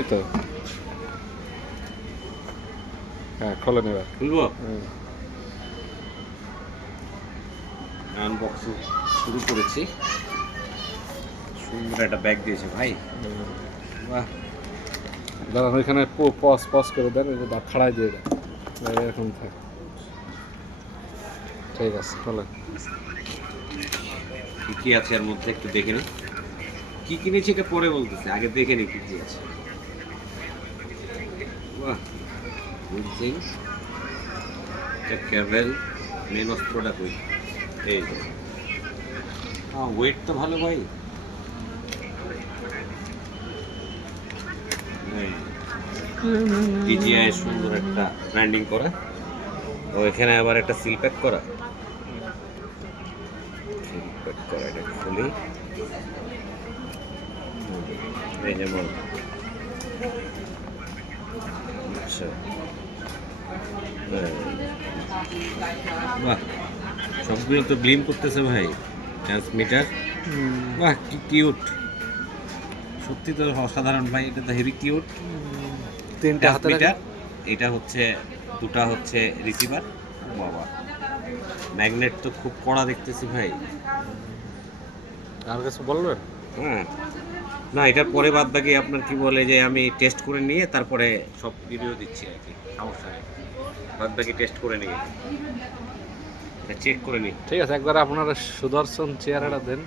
এই তো হ্যাঁ, খোলেন এবার। খুলবো। আনবক্সিং শুরু করেছি। সুন্দর একটা ব্যাগ দিয়েছে ভাই। বাহ, দাঁড়ান, ওইখানে পজ পজ করে দেন, ওই যে দাঁত খাড়াই দিয়ে দেন, এরকম থাকে। ঠিক আছে, খোলেন। কি কি আছে এর মধ্যে একটু দেখে নি। কি কিনেছি এটা পরে বলতেছে, আগে দেখে নি কি কি আছে। বাহ, গুড থিং। এটা ক্যাভেল মেন অস্ত্রটা কই? এই ওয়েট তো ভালো ভাই। ডিজিআই সুন্দর একটা ব্র্যান্ডিং করা, ও এখানে আবার একটা সিল প্যাক করা। সিল প্যাক করা, এটা খুলি। এই যেমন, আচ্ছা, বাহ, সবগুলো তো গ্লিম করতেছে ভাই। ট্রান্সমিটার, বাহ কি কিউট, সত্যি তো অসাধারণ ভাই, এটা তো হেভি কিউট। তিনটা হাতে রাখেন। ট্রান্সমিটার, এটা হচ্ছে, দুটা হচ্ছে রিসিভার। বাবা, ম্যাগনেট তো খুব কড়া দেখতেছি ভাই। আর কিছু বলবেন? হ্যাঁ, না এটার পরে বাদ বাকি আপনার কি বলে যে আমি টেস্ট করে নিয়ে তারপরে সব ভিডিও দিচ্ছি আর কি, সমস্যা নেই। বাদ বাকি টেস্ট করে নিয়ে চেক করে নিই। ঠিক আছে, একবার আপনারা সুদর্শন চেহারাটা দেন।